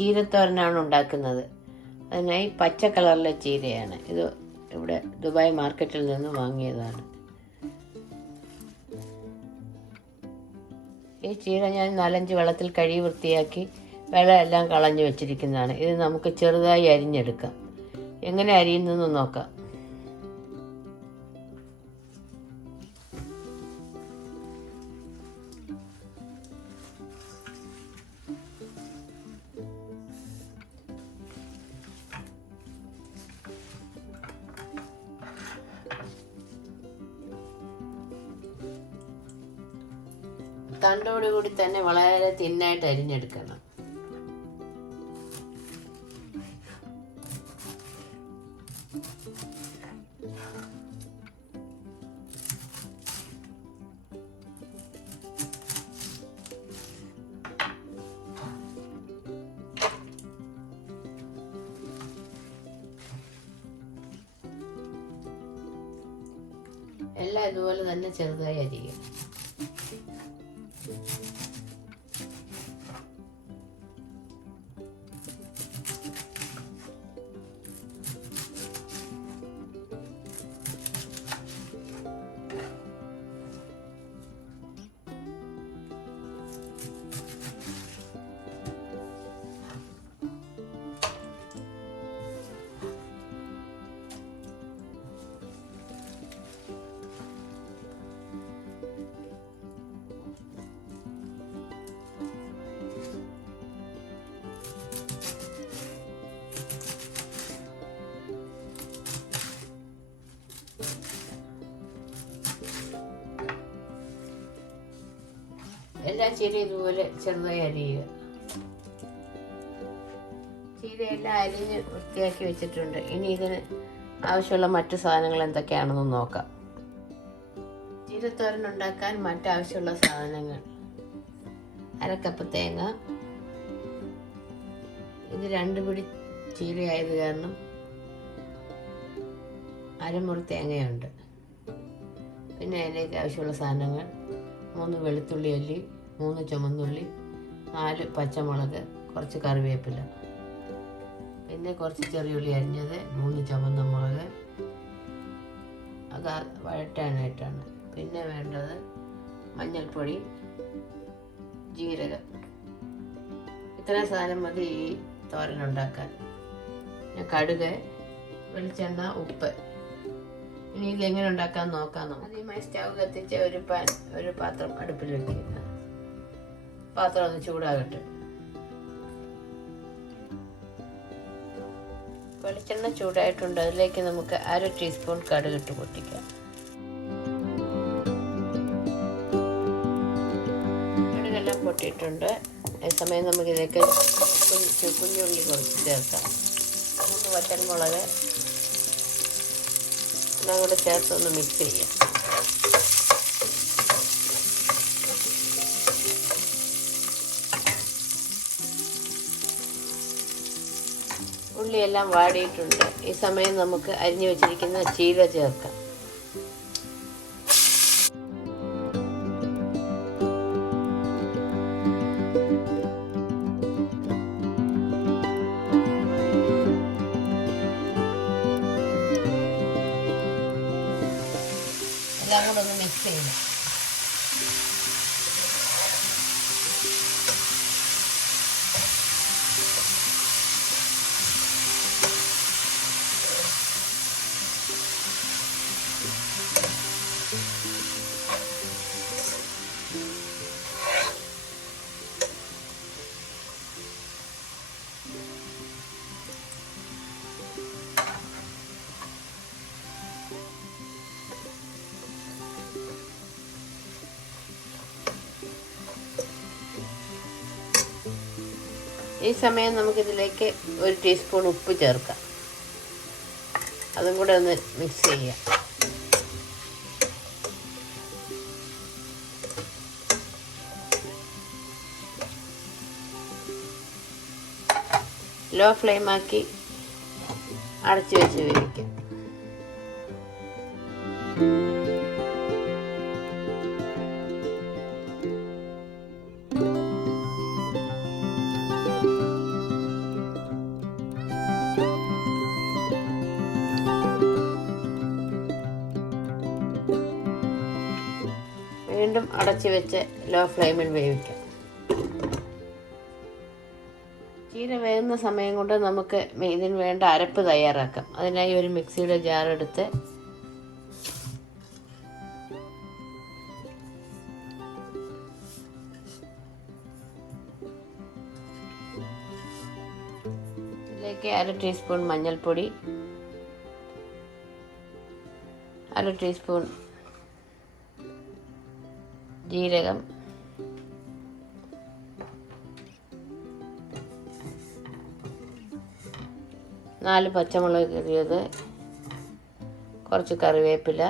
ചീരത്തോരനാണ് ഉണ്ടാക്കുന്നത്. അതിനായി പച്ച കളറിലെ ചീരയാണ് ഇത്. ഇവിടെ ദുബായ് മാർക്കറ്റിൽ നിന്ന് വാങ്ങിയതാണ്. ഈ ചീര ഞാൻ 4-5 വെള്ളത്തിൽ കഴുകി വൃത്തിയാക്കി വെള്ളമെല്ലാം കളഞ്ഞു വെച്ചിരിക്കുന്നതാണ്. ഇത് നമുക്ക് ചെറുതായി അരിഞ്ഞെടുക്കാം. എങ്ങനെ അരിയുന്നെന്ന് നോക്കാം. തണ്ടോടുകൂടി തന്നെ വളരെ തിന്നായിട്ട് അരിഞ്ഞെടുക്കണം. എല്ലാം ഇതുപോലെ തന്നെ ചെറുതായി അരിയും. എല്ലാ ചീരയും ഇതുപോലെ ചെറുതായി അരിയുക. ചീരയെല്ലാം അരിഞ്ഞ് വൃത്തിയാക്കി വെച്ചിട്ടുണ്ട്. ഇനി ഇതിന് ആവശ്യമുള്ള മറ്റു സാധനങ്ങൾ എന്തൊക്കെയാണെന്ന് നോക്കാം. ചീരത്തോരൻ ഉണ്ടാക്കാൻ മറ്റാവശ്യമുള്ള സാധനങ്ങൾ: 1/2 കപ്പ് തേങ്ങ. ഇത് 2 പിടി ചീരയായത് കാരണം അരമുറി തേങ്ങയുണ്ട്. പിന്നെ അതിലേക്ക് ആവശ്യമുള്ള സാധനങ്ങൾ: 3 വെളുത്തുള്ളി അല്ലി, 3 ചുമന്നുള്ളി, 4 പച്ചമുളക്, കുറച്ച് കറിവേപ്പില, പിന്നെ കുറച്ച് ചെറിയുള്ളി അരിഞ്ഞത്, 3 ചുമന്ന മുളക്. അത് വഴറ്റാനായിട്ടാണ്. പിന്നെ വേണ്ടത് മഞ്ഞൾപ്പൊടി, ജീരകം. ഇത്രയും സാധനം മതി ഈ തോരൻ ഉണ്ടാക്കാൻ. കടുക്, വെളിച്ചെണ്ണ, ഉപ്പ്. ഇനി ഇതെങ്ങനെ ഉണ്ടാക്കാൻ നോക്കാം. ആദ്യമായി സ്റ്റവ് കത്തിച്ച് ഒരു പാത്രം അടുപ്പിൽ വെക്കുക. പാത്രം ഒന്ന് ചൂടാകട്ടെ. വെളിച്ചെണ്ണ ചൂടായിട്ടുണ്ട്. അതിലേക്ക് നമുക്ക് 1/2 ടീസ്പൂൺ കടുകിട്ട് പൊട്ടിക്കാം. കടുകെല്ലാം പൊട്ടിയിട്ടുണ്ട്. അതേസമയം നമുക്കിതിലേക്ക് കുഞ്ഞുള്ളി കുറച്ച് ചേർക്കാം. 3 വറ്റൽമുളക് എല്ലാം കൂടെ ചേർത്തൊന്ന് മിക്സ് ചെയ്യാം. ഉള്ളിയെല്ലാം വാടിയിട്ടുണ്ട്. ഈ സമയം നമുക്ക് അരിഞ്ഞു വെച്ചിരിക്കുന്ന ചീര ചേർക്കാം. എല്ലാം കൂടെ ഒന്ന് മിക്സ് ചെയ്യാം. ഈ സമയം നമുക്കിതിലേക്ക് 1 ടീസ്പൂൺ ഉപ്പ് ചേർക്കാം. അതും കൂടെ ഒന്ന് മിക്സ് ചെയ്യാം. ലോ ഫ്ലെയിമാക്കി അടച്ചു വെച്ച് വേവിക്കാം. അടച്ച് വെച്ച് ലോ ഫ്ലെയിമിൽ വേവിക്കാം. ചീര വേകുന്ന സമയം കൊണ്ട് നമുക്ക് ഇതിന് വേണ്ട അരപ്പ് തയ്യാറാക്കാം. അതിനായി ഒരു മിക്സിയുടെ ജാർ എടുത്ത് ഇതിലേക്ക് 1/2 ടീസ്പൂൺ മഞ്ഞൾപ്പൊടി, 1/2 ടീസ്പൂൺ ജീരകം, 4 പച്ചമുളക് കീറിയത്, കുറച്ച് കറിവേപ്പില,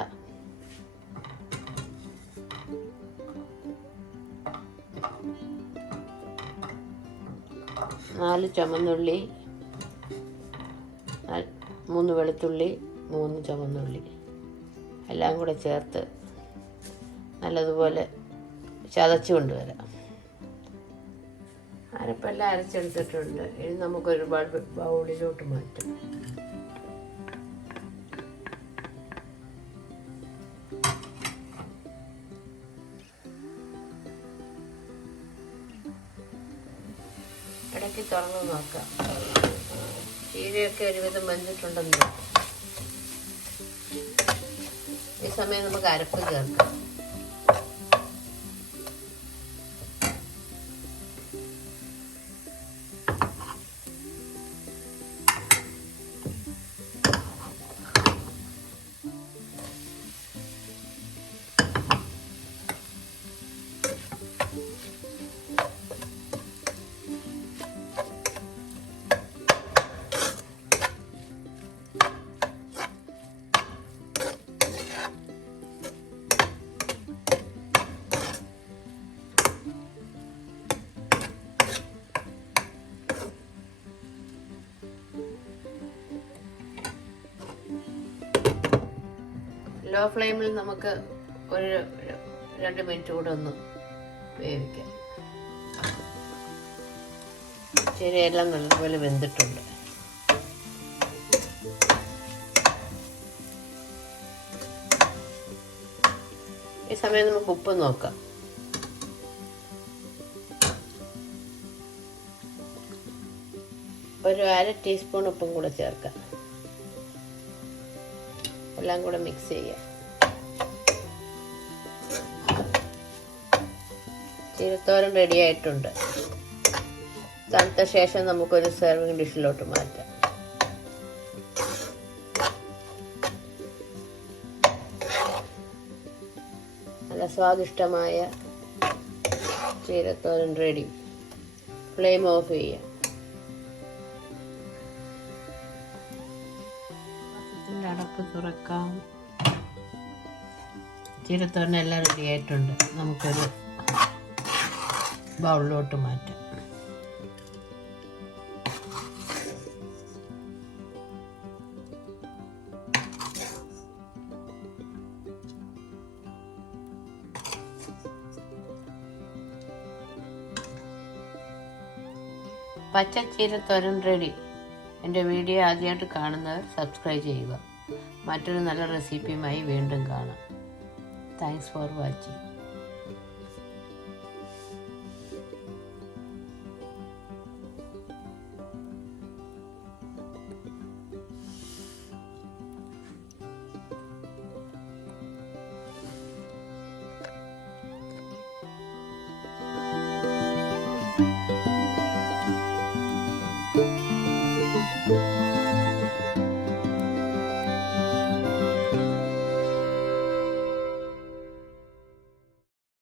നാല് ചുമന്നുള്ളി, 3 വെളുത്തുള്ളി, 3 ചുമന്നുള്ളി എല്ലാം കൂടെ ചേർത്ത് നല്ലതുപോലെ ചതച്ച് കൊണ്ടുവരാം. അരപ്പെല്ലാം അരച്ചെടുത്തിട്ടുണ്ട്. ഇനി നമുക്കൊരു ബൗളിലോട്ട് മാറ്റാം. ഇടയ്ക്ക് തുറന്ന് നോക്കാം. ചീരയൊക്കെ ഒരുവിധം വെന്തിട്ടുണ്ടെന്ന്. ഈ സമയം നമുക്ക് അരപ്പ് ചേർക്കാം. ലോ ഫ്ലെയിമിൽ നമുക്ക് ഒരു 2 മിനിറ്റ് കൂടെ ഒന്ന് വേവിക്കാം. ചീരയെല്ലാം നല്ലതുപോലെ വെന്തിട്ടുണ്ട്. ഈ സമയം നമുക്ക് ഉപ്പ് നോക്കാം. ഒരു 1/2 ടീസ്പൂൺ ഉപ്പും കൂടെ ചേർക്കാം. എല്ലാം കൂടെ മിക്സ് ചെയ്യാം. ചീരത്തോരൻ റെഡി ആയിട്ടുണ്ട്. തണുത്ത ശേഷം നമുക്കൊരു സെർവിങ് ഡിഷിലോട്ട് മാറ്റാം. നല്ല സ്വാദിഷ്ടമായ ചീരത്തോരൻ റെഡി. ഫ്ലെയിം ഓഫ് ചെയ്യാം. അടപ്പ് തുറക്കാം. ചീരത്തോരൻ എല്ലാം റെഡി ആയിട്ടുണ്ട്. നമുക്കൊരു ബൗളിലോട്ട് മാറ്റാം. പച്ച ചീരത്തോരൻ റെഡി. എൻ്റെ വീഡിയോ ആദ്യമായിട്ട് കാണുന്നവർ സബ്സ്ക്രൈബ് ചെയ്യുക. മറ്റൊരു നല്ല റെസിപ്പിയുമായി വീണ്ടും കാണാം. Thanks for watching.